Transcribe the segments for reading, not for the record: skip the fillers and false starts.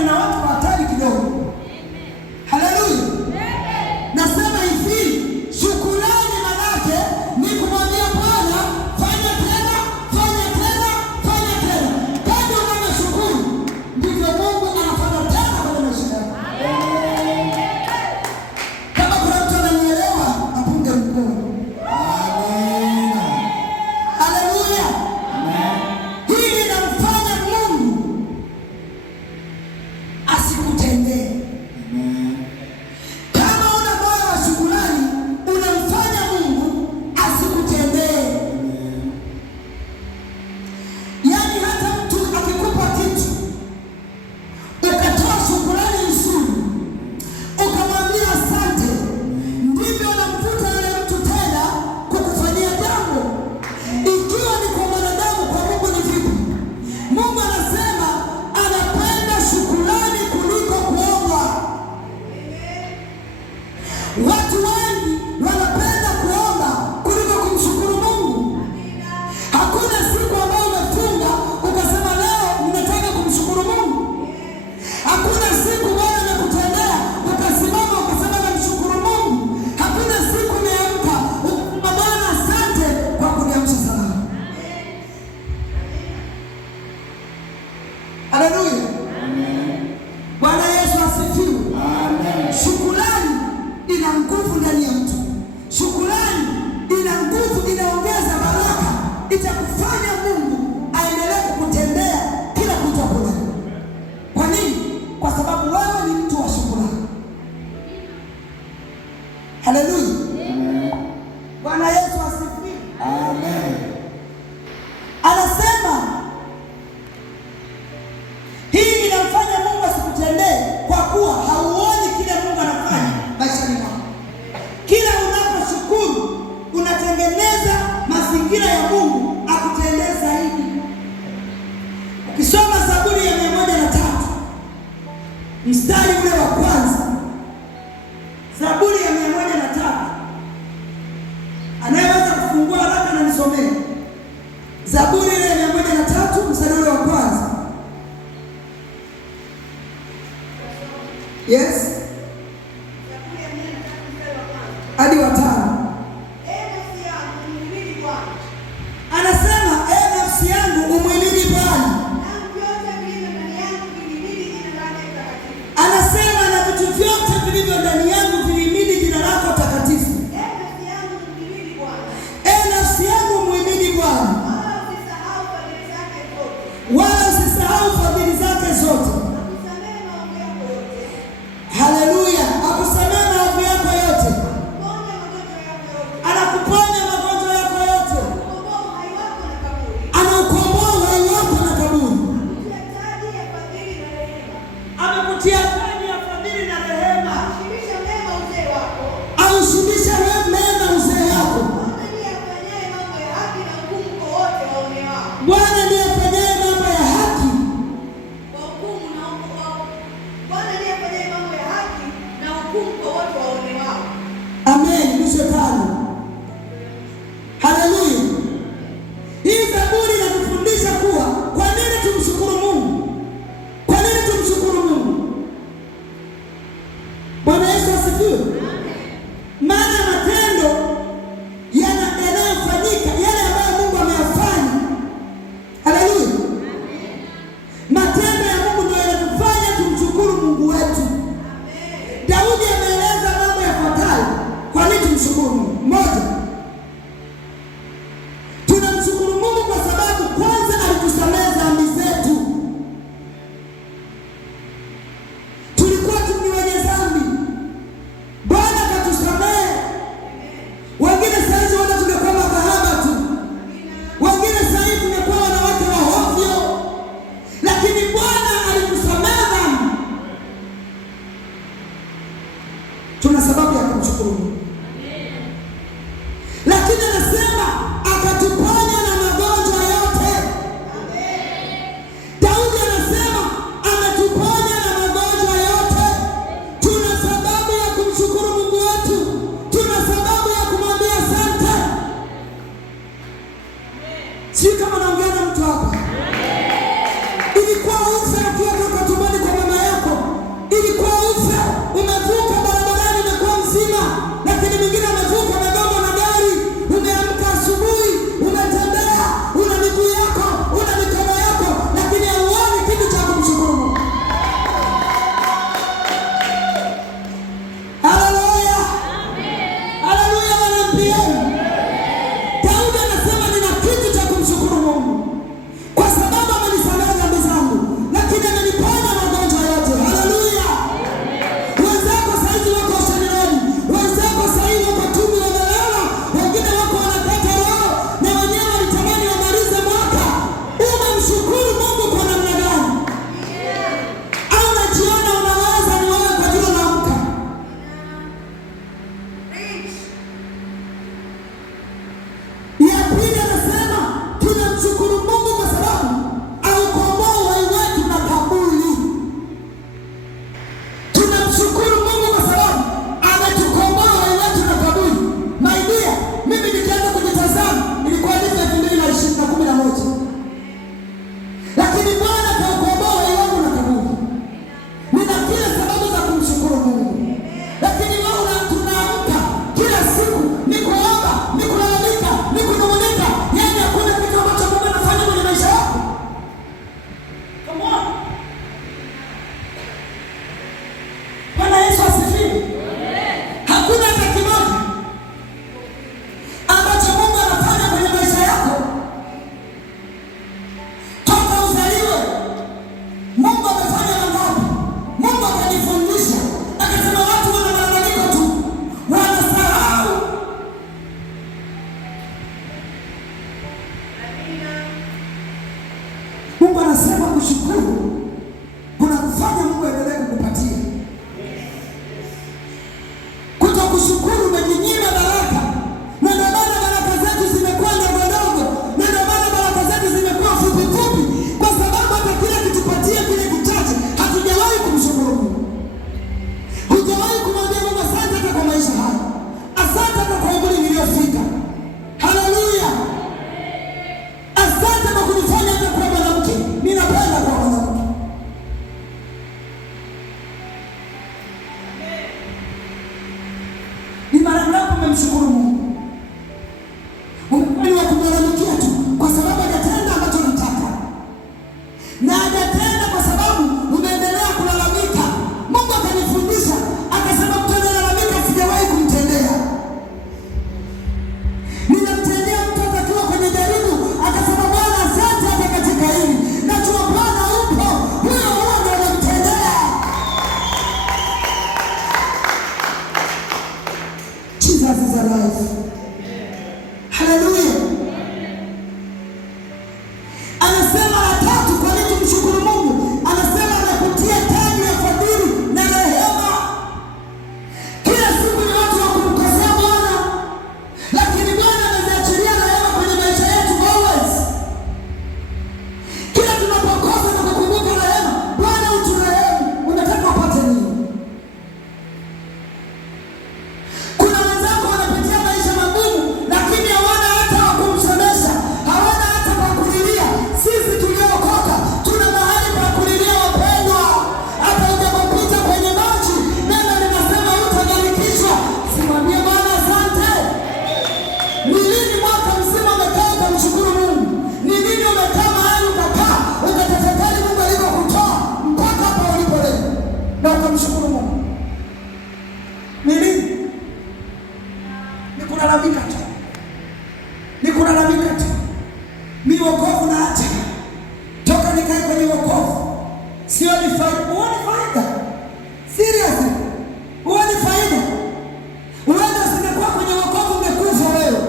kukutana na watu hatari kidogo. Haleluya. Nasema hivi, shukrani manake ni kumwambia Bwana, fanya tena, fanya tena, fanya tena. Kadri unavyoshukuru ndivyo Mungu anafanya tena kwenye maisha yako. Kama kuna mtu ananielewa, apunge mkono. Amen. Haleluya. Hii inamfanya Mungu asikutendee. Kama una moyo wa shukrani, unamfanya Mungu asikutendee. Yaani hata mtu akikupa kitu, ukatoa shukrani nzuri, ukamwambia asante, ndivyo unamvuta yule mtu tena kukufanyia jambo. Ikiwa ni kwa mwanadamu, kwa Mungu ni vipi? Mungu anasema anapenda shukrani kuliko kuomba. Watu wengi wanapenda kuomba kuliko kumshukuru Mungu. Hakuna siku ambayo umefunga ukasema leo ninataka kumshukuru Mungu. Hakuna siku Bwana amekutendea ukasimama ukasema namshukuru Mungu. Hakuna siku umeamka ukasema Bwana asante kwa kuniamsha salama. Haleluya. Bwana Yesu asifiwe. Shukrani ina nguvu ndani ya mtu. Shukrani ina nguvu, inaongeza baraka, itakufanya Mungu aendelee kukutendea kila kitu hapo. Kwa nini? Kwa sababu wewe ni mtu wa shukrani. Haleluya. Bwana Yesu asifiwe. Amen. Anasema hii inamfanya Mungu asikutendee kwa kuwa hauoni kile Mungu anafanya maishani mwako. Kila unaposhukuru unatengeneza mazingira ya Mungu akutendee zaidi. Ukisoma Zaburi ya 103 mstari ule wa kwanza, Zaburi ya 103, anayeweza kufungua haraka na nisomee Zaburi ile ya 103 mstari ule wa kwanza. Yes. Hadi wa 5. Anasema nafsi yangu umhimidi Bwana. Anasema na vitu vyote vilivyo ndani yangu vilihimidi jina lako takatifu. Nafsi yangu umhimidi Bwana, wala usisahau fadhili zake zote. Haleluya. Akusamehe maovu yako yote, anakuponya magonjwa yako yote, anaukomboa uhai wako na kaburi, amekutia taji ya fadhili na rehema, aushibisha mema uzee wako. Bwana ndiye afanyaye mambo ya haki Amen. Mwisho tano. Haleluya. Hii Zaburi inatufundisha kuwa kwa nini tumshukuru Mungu. Kwa nini tumshukuru Mungu? Bwana Yesu asifiwe. Maana matendo yanayofanyika yale ambayo Mungu ameyafanya. Haleluya. Matendo ya Mungu ndio yanatufanya tumshukuru Mungu wetu. Daudi ameeleza mambo yafuatayo kwa nini tumshukuru Mungu. Moja, tunamshukuru Mungu kwa sababu kwanza alitusamehe dhambi zetu. Tulikuwa ni wenye dhambi, Bwana akatusamehe. Wengine sasa hivi wana tumekuwa makahaba tu, wengine sasa hivi tumekuwa wanawake wa hovyo, lakini Bwana alitusamehe dhambi. Tuna sababu ya kumshukuru Mungu. Lakini anasema akatuponya na magonjwa yote. Daudi anasema ametuponya na magonjwa yote. Tuna sababu ya kumshukuru Mungu wetu. Tuna sababu ya kumwambia asante. Sio kama naongea na mtu hapa. Ilikuwa unsa ukiwa toka tumboni kwa mama yako. kumshukuru Mungu. Umekuwa ni wa kumlalamikia tu kwa sababu hajatenda ambacho unataka, na hajatenda kwa sababu unaendelea kulalamika. Mungu akanifundisha akasema, mtu analalamika sijawahi kumtendea. Ninamtendea mtu atakiwa kwenye jaribu, akasema Bwana asante hata katika hili. Najua Bwana upo, huyo ndio anamtendea. Jesus is alive. Hallelujah. Anasema la tatu, kwa nini tumshukuru Mungu? Anasema anakutia taji ya fadhili na rehema. Kila siku ni watu wa kumkosea Bwana, lakini Bwana anaziachilia rehema kwenye maisha yetu always. Kila tunapokosa na kukumbuka rehema, Bwana uturehemu. Unataka upate nini? Kuna wenzako wanapitia maisha magumu, lakini hawana hata wa kumsemesha, hawana hata pa kulilia. Sisi tuliokoka tuna mahali pa kulilia, wapendwa. Hata ujapopita kwenye maji, neno linasema utagharikishwa. Simwambie Bwana asante. Ni lini mwaka mzima umekaa ukamshukuru Mungu? Ni lini umekaa mahali ukakaa ukatafakari Mungu alivyokutoa mpaka hapa ulipo leo na ukamshukuru Mungu? Ni lini? Ni kulalamika tu, ni kulalamika tu. Mi wokovu na acha toka nikae kwenye wokovu, sioni faida. Huoni faida? Seriously, huoni faida? Huenda singekuwa kwenye wokovu ungekufa wewe.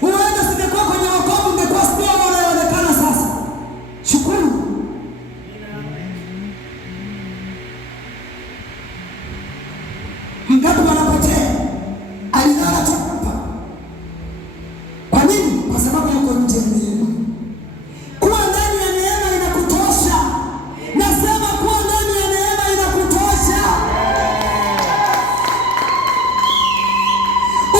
Huenda singekuwa kwenye wokovu ungekuwa sio unaonekana sasa. Shukuru. Ngapi wanapotea? Alilala tu hapa. Kwa nini? Kwa sababu yuko nje ya neema. Kuwa ndani ya neema inakutosha. Nasema kuwa ndani ya neema inakutosha.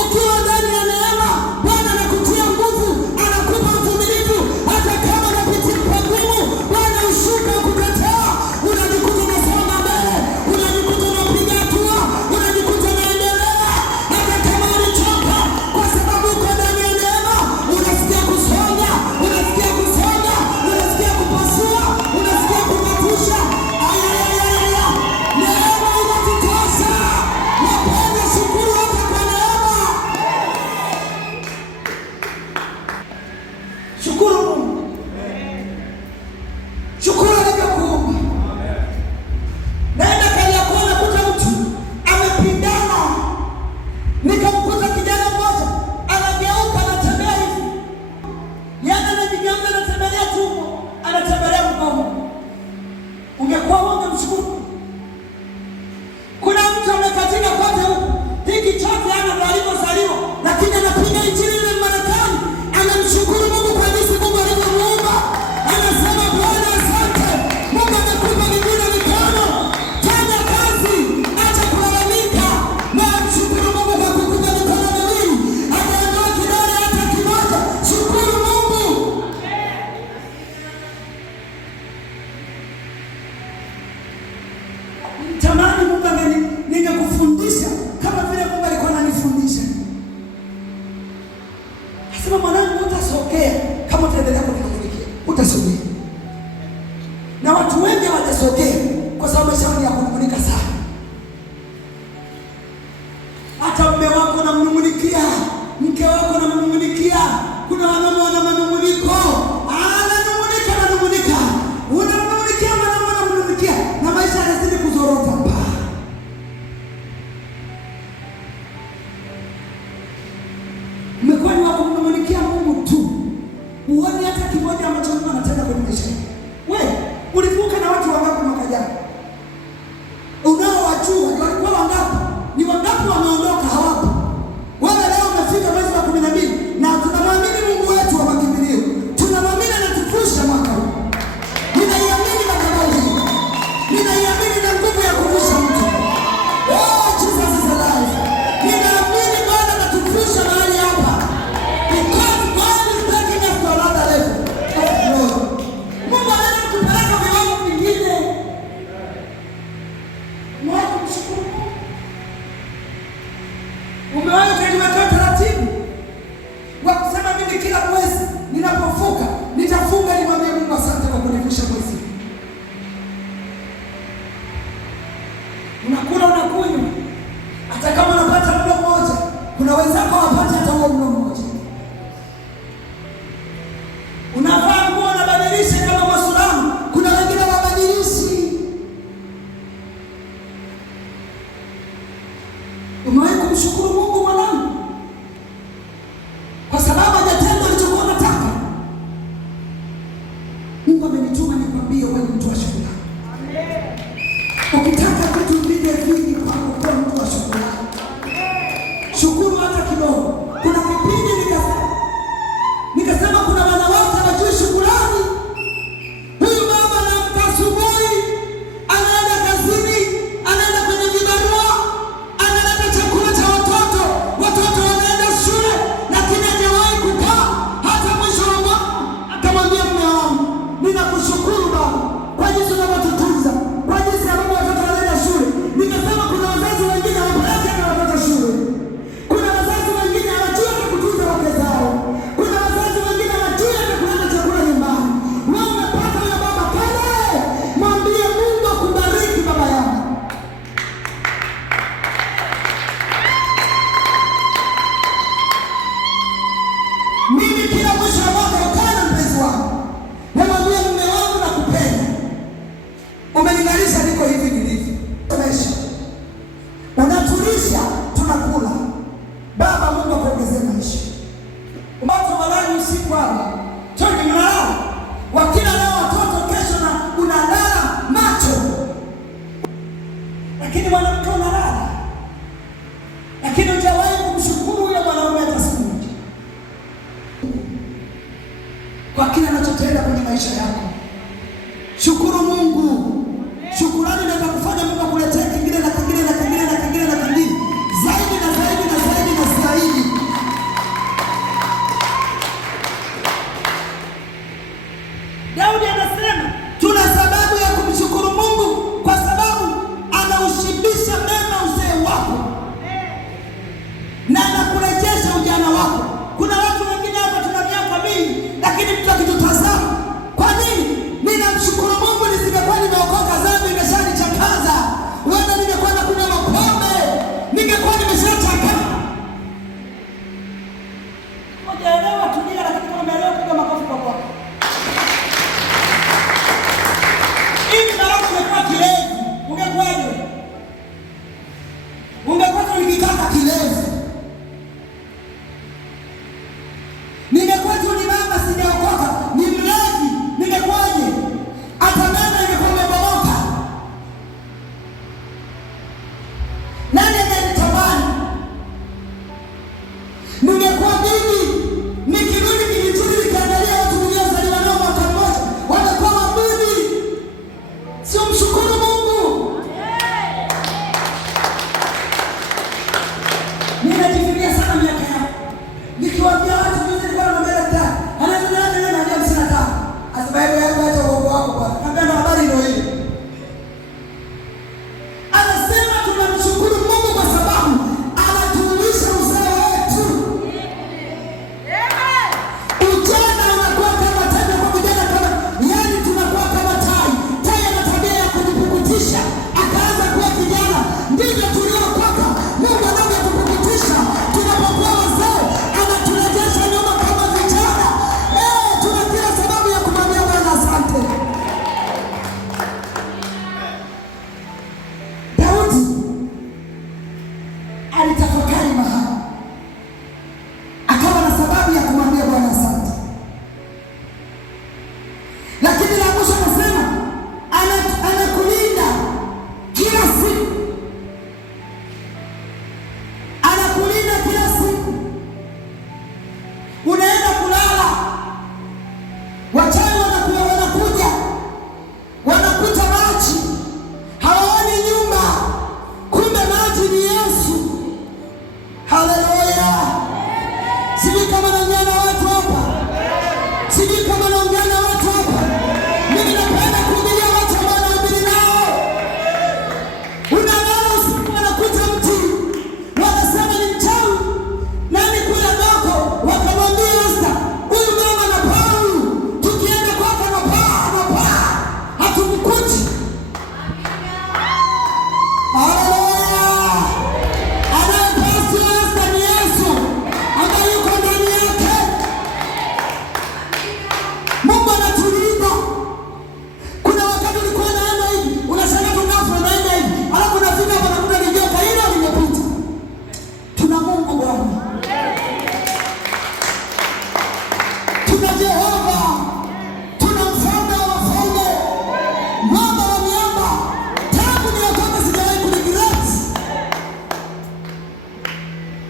Ukiwa ndani ya neema, Bwana anakutia nguvu, anakupa uvumilivu. Hata kama unapitia pagumu, Bwana ushuka kukataa. Unajikuta unasonga mbele, unajikuta unapiga hatua, unajikuta unaendelea. Hata kama ulichoka, kwa sababu uko ndani ya neema, unasikia kusonga, unasikia kusonga, unasikia kupasua, unasikia kupatusha. Ayayayaya, neema inatutosha. Wapende shukuru hata kwa neema. Shukuru Mungu. Shukuru alivyokuumba. Naenda Kariakoo nakuta mtu amepindana. Nikamkuta kijana mmoja anageuka anatembea hivi. Yana anajigeuza anatembelea tumbo, anatembelea mgongo. Ungekuwa wewe ungemshukuru. Kuna mtu amekatika kote huku. Hiki chote ana ndo alivyozaliwa, lakini anapiga injili ile Marekani. Anamshukuru Mungu kwa jinsi Mungu alivyomuumba. Anasema Bwana asante. Mungu amekupa miguu na mikono. Fanya kazi, acha kulalamika. Na mshukuru Mungu kwa kukupa mikono miwili. Akaondoa kidole hata kimoja. Shukuru Mungu. Tamani Mungu ningekufundisha kama vile Mungu alikuwa ananifundisha. Asema mwanangu, utasogea kama utaendelea kunitumikia. Utasogea. Na watu wengi hawajasogea kwa sababu maisha yao ni ya kunung'unika sana. Hata mume wako unamnung'unikia, mke wako unamnung'unikia. Kuna wanaume wana manung'uniko. Ananung'unika. Unamnung'unikia mwanaume unamnung'unikia na maisha yanazidi kuzorota. Umekuwa ni wa kumnung'unikia Mungu tu. Uone hata kimoja ambacho Mungu anatenda kwenye maisha yako. Wewe ulivuka na watu wangapi mwaka jana? Unaowajua ni walikuwa wangapi? Ni wangapi wameondoka hawapo? Wewe leo umefika mwezi wa 12 na tunamwamini Mungu wetu wa makimbilio. Umelinganisha niko hivi nilivyo. Maisha. Unatulisha, tunakula. Baba Mungu akuongezee maisha. Watu walali usiku hapa. Toki mnalala. Wakila leo watoto kesho na unalala macho. Lakini mwanamke unalala. Lakini hujawahi kumshukuru yule mwanaume hata siku moja. Kwa kila anachotenda kwenye maisha yako. Shukuru Mungu. Shukrani inaweza kufanya Mungu akuletee kingine na kingine na kingine na kingine na kingine. Zaidi na zaidi na zaidi na zaidi. Daudi anasema tuna sababu ya kumshukuru Mungu kwa sababu anaushibisha mema uzee wako. Na anakurejesha ujana wako. Kuna watu wengine hapa tuna miaka mingi lakini mtu akitutazama, kwa nini? Ninamshukuru Mungu nisingekuwa nimeokoka dhambi imeshanichakaza. Wewe ningekuwa nakunywa pombe, ningekuwa nimeshachaka. Unaelewa tulia lakini kama umeelewa piga makofi kwa Bwana. Hivi na watu wamekuwa kilevi, ungekuwaje? Ungekuwa tulikikata kilevi. Ningekuwa tu ni mama sijaokoka, ni mlevi, ningekuwaje? Hata mama ingekuwa imebomoka. Nani angenitamani? Ningekuwa mimi nikirudi kijijini nikiangalia watu niliozaliwa nao mwaka mmoja wanakuwa wabudi. Sio mshukuru Mungu. Ninajivunia sana miaka yangu. Nikiwaambia watu nilikuwa na mbele daktari. Anasema nani ananiambia 55. Asibaye yangu hata uongo wako bwana. Napenda habari ndio hiyo. Anasema tunamshukuru Mungu kwa sababu anatulisha uzee wetu. Ujana unakuwa kama tai kwa vijana kama yani tunakuwa kama tai. Tai ana tabia ya kujipukutisha. Akaanza kuwa kijana. Ndivyo tuliokoka. Mungu anavyotupukutisha. Tunapokuwa wazee anaturejesha nyuma kama vijana. Tuna kila sababu ya kumwambia Bwana asante. Daudi alitafakari mahali, akawa na sababu ya kumwambia Bwana asante. Lakini la mwisho anasema anakulinda kila siku. Anakulinda kila siku. Unaenda kulala, wachawi wanakuja, wanakuta maji, hawaoni nyumba, kumbe maji ni Yesu. Haleluya! Sijui kama naongea na watu hapa. Sijui kama naongea na watu hapa. Mimi napenda kuhubiria watu ambao nahubiri nao. Unalala usiku wanakuta mti, wanasema ni mchawi. Nani kule doko wakamwambia Esther, huyu mama na pau, tukienda kwake na paa, hatumkuti. Haleluya! Anayepasi Esther ni Yesu ambaye yuko ndani yake. Mungu anatulinda. Kuna wakati ulikuwa unaenda hivi, unashangaa tunafa naenda hivi, alafu unafika hapa unakuta ni joka hilo limepita. Tuna Mungu Bwana. Tuna Jehova. Tuna mfalme wa wafalme. Mwamba wa miamba. Tangu niokoka sijawahi kuregret.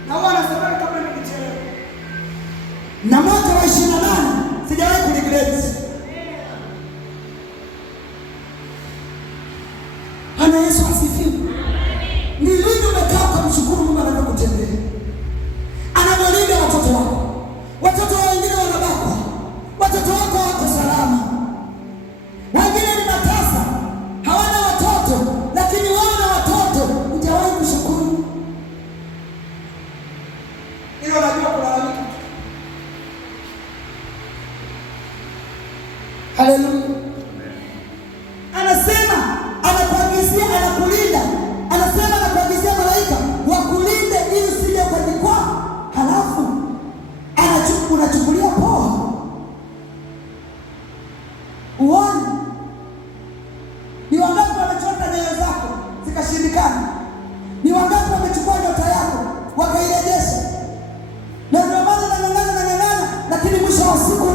Na huwa anasema kama nikichelewa. Na mwaka wa 28 sijawahi kuregret. Bwana Yesu asifiwe. Ni lini umekaa kumshukuru Mungu anapokutendea? Anavyolinda watoto wako. Watoto wengine wanabakwa. Watoto wako wako salama. Wengine ni matasa. Hawana watoto, lakini wana watoto. Hujawahi kushukuru. Hilo unajua kulalamika. Haleluya. Anasema anakuagizia, anakulinda. Anasema anakuagizia malaika wakulinde ili usije hazijulikani. Ni wangapi wamechukua nyota yako wakairejesha? Na ndio maana nang'ang'ana, lakini mwisho wa siku